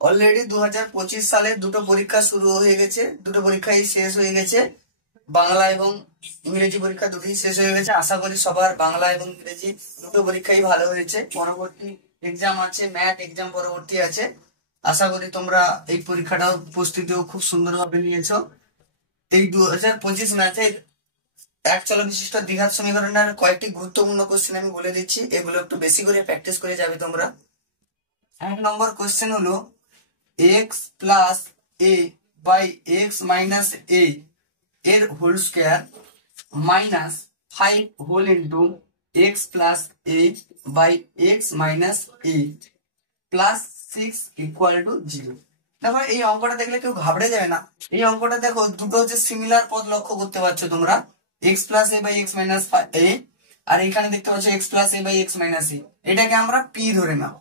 Already 2025 সালে দুটো পরীক্ষা শুরু হয়ে গেছে, দুটো পরীক্ষাই শেষ হয়ে গেছে। বাংলা এবং ইংরেজি পরীক্ষা দুটোই শেষ হয়ে গেছে। আশা করি সবার বাংলা এবং ইংরেজি দুটো পরীক্ষাই ভালো হয়েছে। পরবর্তী এক্সাম আছে, ম্যাথ এক্সাম পরবর্তী আছে। আশা করি তোমরা এই পরীক্ষাটাও প্রস্তুতিও খুব সুন্দরভাবে নিয়েছো। এই 2025 ম্যাথের এক চল বিশিষ্ট দ্বিঘাত সমীকরণের কয়েকটি গুরুত্বপূর্ণ কোশ্চেন আমি বলে দিচ্ছি, এগুলো একটু বেশি করে প্র্যাকটিস করে যাবে তোমরা। 1 নম্বর কোশ্চেন হলো x plus a by x minus a এর whole square minus 5 whole into x plus a by x minus a plus 6 equal to 0। দেখো এই অঙ্কটা দেখলে কেউ ঘাবড়ে যাবে না। এই অঙ্কটা দেখো দুটো হচ্ছে সিমিলার পদ লক্ষ্য করতে পারছো তোমরা, x plus a by x minus a, আর এখানে দেখতে পাচ্ছ x plus a by x minus a. এটাকে আমরা পি ধরে নাও,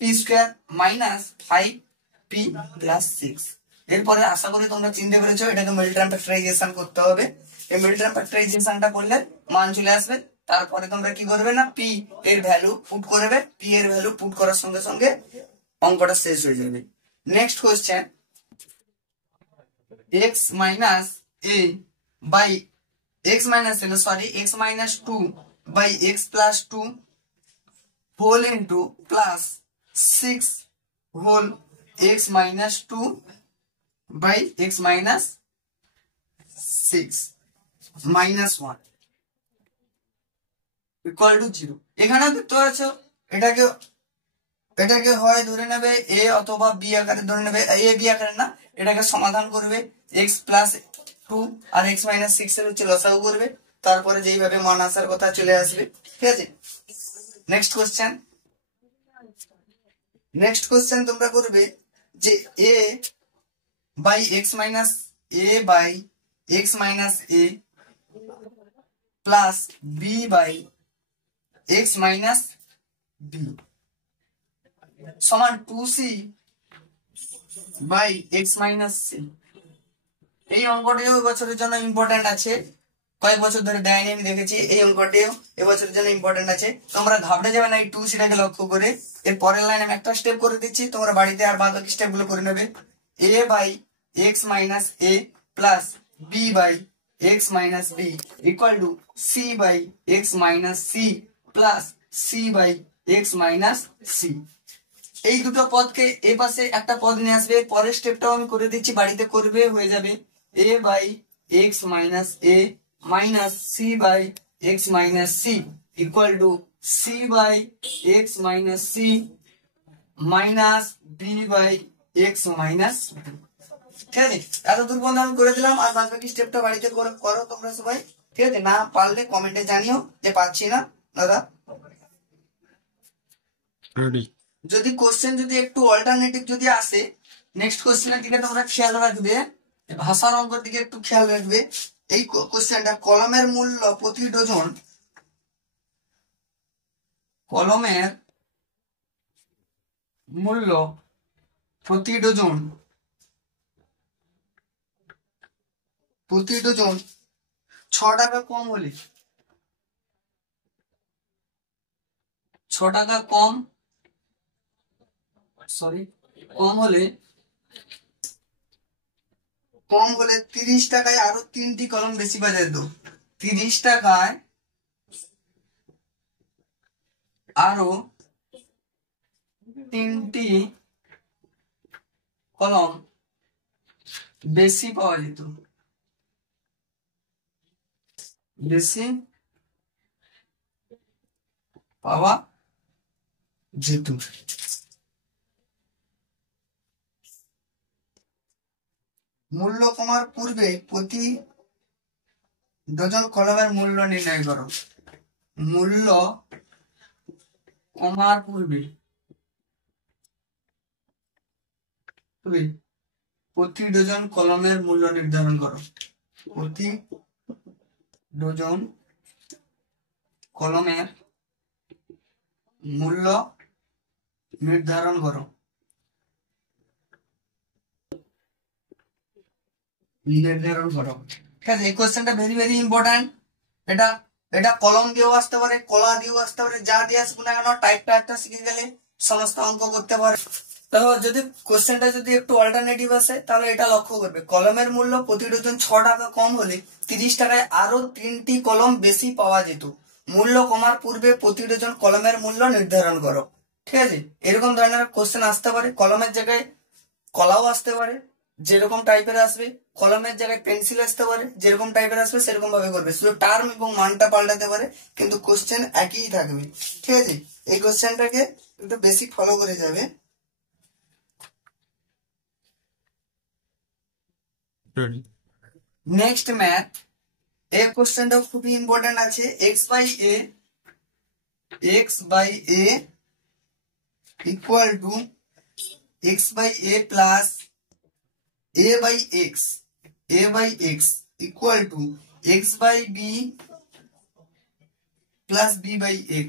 p square minus 5p plus 6। এরপরে আশা করি তোমরা চিনতে পেরেছো এটাকে মিডটার্ম ফ্যাক্টরাইজেশন করতে হবে। এই মিডটার্ম ফ্যাক্টরাইজেশনটা করলে মান চলে আসবে। তারপরে তোমরা কি করবে না, পি এর ভ্যালু পুট করবে, পি এর ভ্যালু পুট করার সঙ্গে সঙ্গে অঙ্কটা শেষ হয়ে যাবে। Next question, x minus a by x minus x minus 2 by x plus 2 whole into plus 6 whole x minus 2 by x minus 6 minus 1 equal to 0। এখানে দেখতে পাচ্ছ এটাকে হয় ধরে নেবে এ অথবা বি আকারে ধরে নেবে, এ বি আকারে না, এটাকে সমাধান করবে এক্স প্লাস 2 আর এক্স মাইনাস 6 এর হচ্ছে লসাগু করবে, তারপরে যেইভাবে মান আসার কথা চলে আসবে। ঠিক আছে, নেক্সট কোশ্চেন তোমরা করবে যে a by x minus a plus b by x minus b সমান 2c by x minus c. এই অঙ্কটিও এবছরের জন্য ইম্পর্টেন্ট আছে, কয়েক বছর ধরে দেয়নি আমি দেখেছি। এই অঙ্কটিও এবছরের জন্য ইম্পর্টেন্ট আছে, তোমরা ঘাবড়ে যাবে না এই 2cটাকে লক্ষ্য করে। এর পরের লাইনে আমি একটা স্টেপ করে দিচ্ছি, তোমরা বাড়িতে আর বাদ বাকি স্টেপ গুলো করে নেবে। A by x minus a plus b by x minus b equal to c by x minus c plus c by x minus c. এই দুটো পদকে এ পাশে একটা পদ নিয়ে আসবে। পরের স্টেপটাও আমি করে দিচ্ছি, বাড়িতে করবে, হয়ে যাবে a by x minus a minus c by x minus c equal to c by x minus c minus b by x minus. ঠিক আছে, এত দূর পর্যন্ত আমি করে দিলাম, আর বাদ বাকি স্টেপটা বাড়িতে করো তোমরা সবাই। ঠিক আছে, না পারলে কমেন্টে জানিও যে পাচ্ছি না দাদা। যদি কোশ্চেন যদি একটু অল্টারনেটিভ যদি আসে, নেক্সট কোশ্চেনের দিকে তোমরা খেয়াল রাখবে, ভাষার অঙ্কের দিকে একটু খেয়াল রাখবে। এই কোশ্চেনটা কলমের মূল্য প্রতি ডজন, কলমের মূল্য প্রতি ডজন 6 টাকা কম হলে, 6 টাকা কম হলে 30 টাকায় আরো 3টি কলম বেশি বাজারে দেবো। 30 টাকায় আরো 3টি কলম বেশি পাওয়া যেত, বেশি পাওয়া যেত। মূল্য কমার পূর্বে প্রতি ডজন কলমের মূল্য নির্ণয় করো। মূল্য কমার পূর্বে প্রতি ডজন কলমের মূল্য নির্ধারণ করো। প্রতি ডজন কলমের মূল্য নির্ধারণ করো। ঠিক আছে, এই কোশ্চেনটা ভেরি ভেরি ইম্পর্টেন্ট। এটা কলম দিয়েও আসতে পারে, কলা দিয়েও আসতে পারে, যা দিয়ে আসবে না কেন টাইপটা একটা শিখে গেলে সমস্ত অঙ্ক করতে পারে। তো যদি কোশ্চেনটা যদি একটু অল্টারনেটিভ আসে তাহলে এটা লক্ষ্য করবে, কলমের মূল্য প্রতি ডজন 6 টাকা কম হলে 30 টাকায় আরো 3টি কলম বেশি পাওয়া যেত। মূল্য কমার পূর্বে প্রতি ডজন কলমের মূল্য নির্ধারণ করো। ঠিক আছে, এরকম ধরনের কোশ্চেন আসতে পারে। কলমের জায়গায় কলাও আসতে পারে, যেরকম টাইপের আসবে। কলমের জায়গায় পেন্সিল আসতে পারে, যেরকম টাইপের আসবে সেরকম ভাবে করবে, শুধু টার্ম এবং মানটা পাল্টাতে পারে, কিন্তু কোশ্চেন একই থাকবে। ঠিক আছে, এই কোশ্চেনটাকে একটু বেসিক ফলো করে যাবে। নেক্সট ম্যাথ, এই কোশ্চেনটাও খুবই ইম্পর্টেন্ট আছে। x/a equal to x/a plus a/x equal to x/b plus b/x।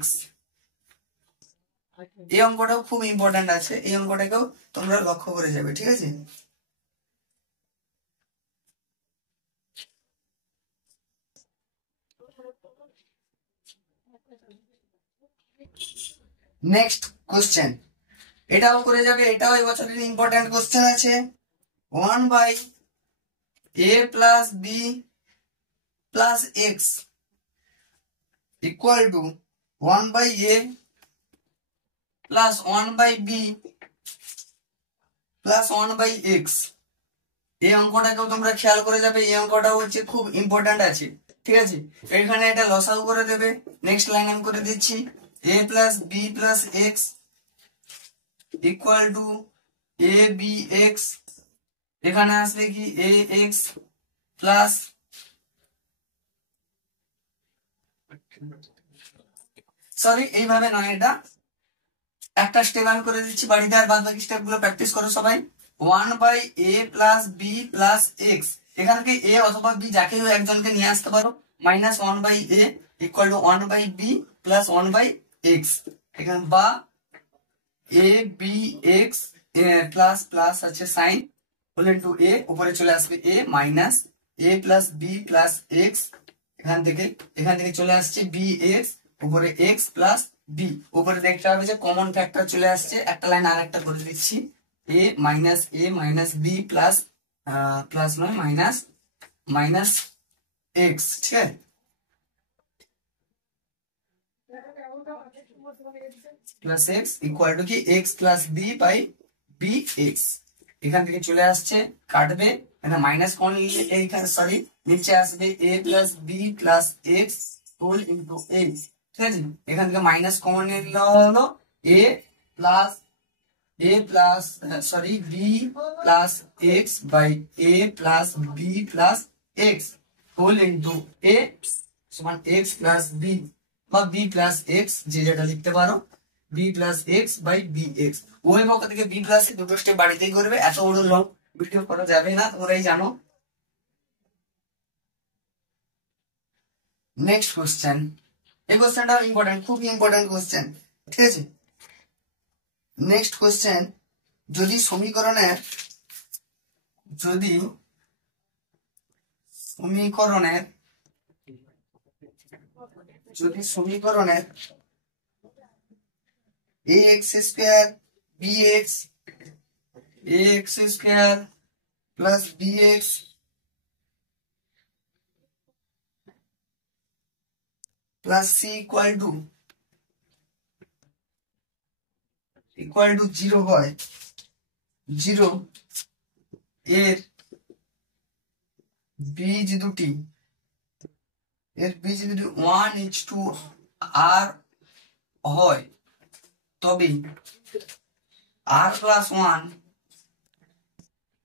এই অঙ্কটাও খুব ইম্পর্টেন্ট আছে, এই অঙ্কটাকেও তোমরা লক্ষ্য করে যাবে। ঠিক আছে, নেক্সট কোশ্চেন, এটাও করে যাবে, এটাও এই বছরের ইম্পর্টেন্ট কোশ্চেন আছে। 1/a plus b plus x equal two 1/a plus 1/b plus 1/x। এই অঙ্কটাকেও তোমরা খেয়াল করে যাবে, এই অঙ্কটাও হচ্ছে খুব ইম্পর্টেন্ট আছে। ঠিক আছে, এখানে এটা লসাগু করে দেবে। নেক্সট লাইন আমি করে দিচ্ছি, a plus b plus x equal two a/b/x। এখানে আসবে কি ax প্লাস, সরি এইভাবে নয়, এটা একটা স্টেপ আমি করে দিচ্ছি বাড়িতে, আর বাদ বাকি স্টেপ গুলো প্র্যাকটিস করো সবাই। 1/a plus b plus x, এখান থেকে a অথবা b যাকে একজনকে নিয়ে আসতে পারো, minus 1/a equal to 1/b plus 1/x। এখানে বা a/b/x প্লাস প্লাস আছে সাইন হোল ইন্টু a, উপরে চলে আসবে a minus a plus b plus x। এখান থেকে চলে আসছে bx, উপরে x প্লাস b। উপরে দেখতে হবে যে কমন ফ্যাক্টর চলে আসছে, একটা লাইন আর একটা করে দিচ্ছি, a minus b plus plus নয় মাইনাস মাইনাস x। ঠিক আছে, প্লাস x ইকুয়াল টু কি x plus b by bx। এখান থেকে চলে আসছে, কাটবে, এখানে মাইনাস কোন এইখানে সরি নিচে আসবে a plus b plus x whole into x। ঠিক আছে, এখান থেকে মাইনাস কমন নিয়ে নেওয়া হলো, a plus sorry b plus x by a plus b plus x whole into a সমান x প্লাস b বা b প্লাস x, যে যেটা লিখতে পারো, b plus x by bx। ওই পক্ষ থেকে b প্লাস দুটো স্টেপ বাড়িতেই করবে, এত বড় লং ভিডিও করা যাবে না, তোমরাই জানো। নেক্সট কোশ্চেন, এই কোশ্চেনটা ইম্পর্টেন্ট, খুবই ইম্পর্টেন্ট কোশ্চেন। ঠিক আছে, নেক্সট কোশ্চেন, যদি সমীকরণের ax square plus bx plus c equal to 0 হয়, 0 এর বীজ দুটি 1:r হয়, তবে r plus 1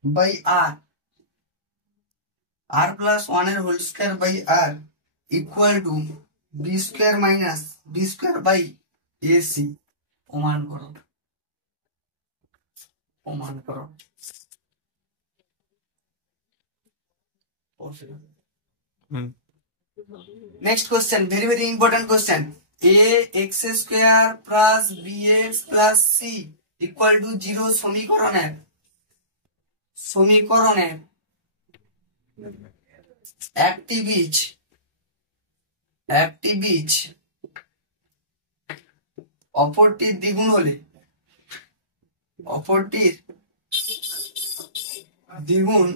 by r plus 1 এর whole square by r equal to b square minus b square by ac। প্রমাণ করো। Next question, very important question, ax square plus bx plus c equal to 0 সমীকরণের একটি বীজ অপরটির দ্বিগুণ হলে অপরটির দ্বিগুণ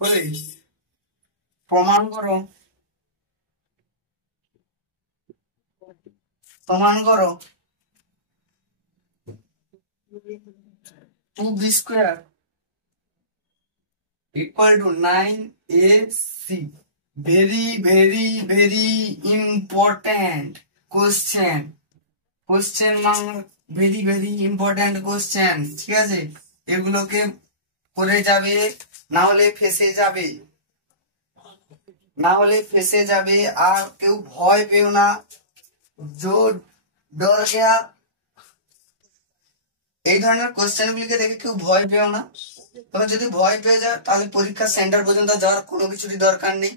হলে প্রমাণ করো, প্রমাণ করো 2b square equal to 9ac. Very, very, very important question. Question mark, very, very important question. ঠিক আছে, এগুলোকে করে যাবে, না হলে ফেসে যাবে, না হলে ফেসে যাবে। আর কেউ ভয় পেও না, জো ডর গয়া, এই ধরনের কোশ্চেন গুলিকে দেখে কেউ ভয় পেও না। তবে যদি ভয় পেয়ে যাও তাহলে পরীক্ষার সেন্টার পর্যন্ত যাওয়ার কোনো কিছুরই দরকার নেই।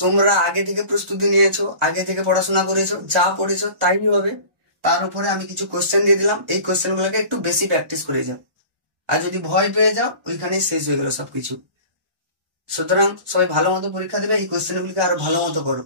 তোমরা আগে থেকে প্রস্তুতি নিয়েছো, আগে থেকে পড়াশোনা করেছো, যা পড়েছো তাই হবে। তার উপরে আমি কিছু কোশ্চেন দিয়ে দিলাম, এই কোশ্চেন গুলোকে একটু বেশি প্র্যাকটিস করে যাও। আর যদি ভয় পেয়ে যাও ওইখানেই শেষ হয়ে গেল সবকিছু। সুতরাং সবাই ভালো মতো পরীক্ষা দেবে, এই কোশ্চেন গুলিকে আরো ভালো মতো করো।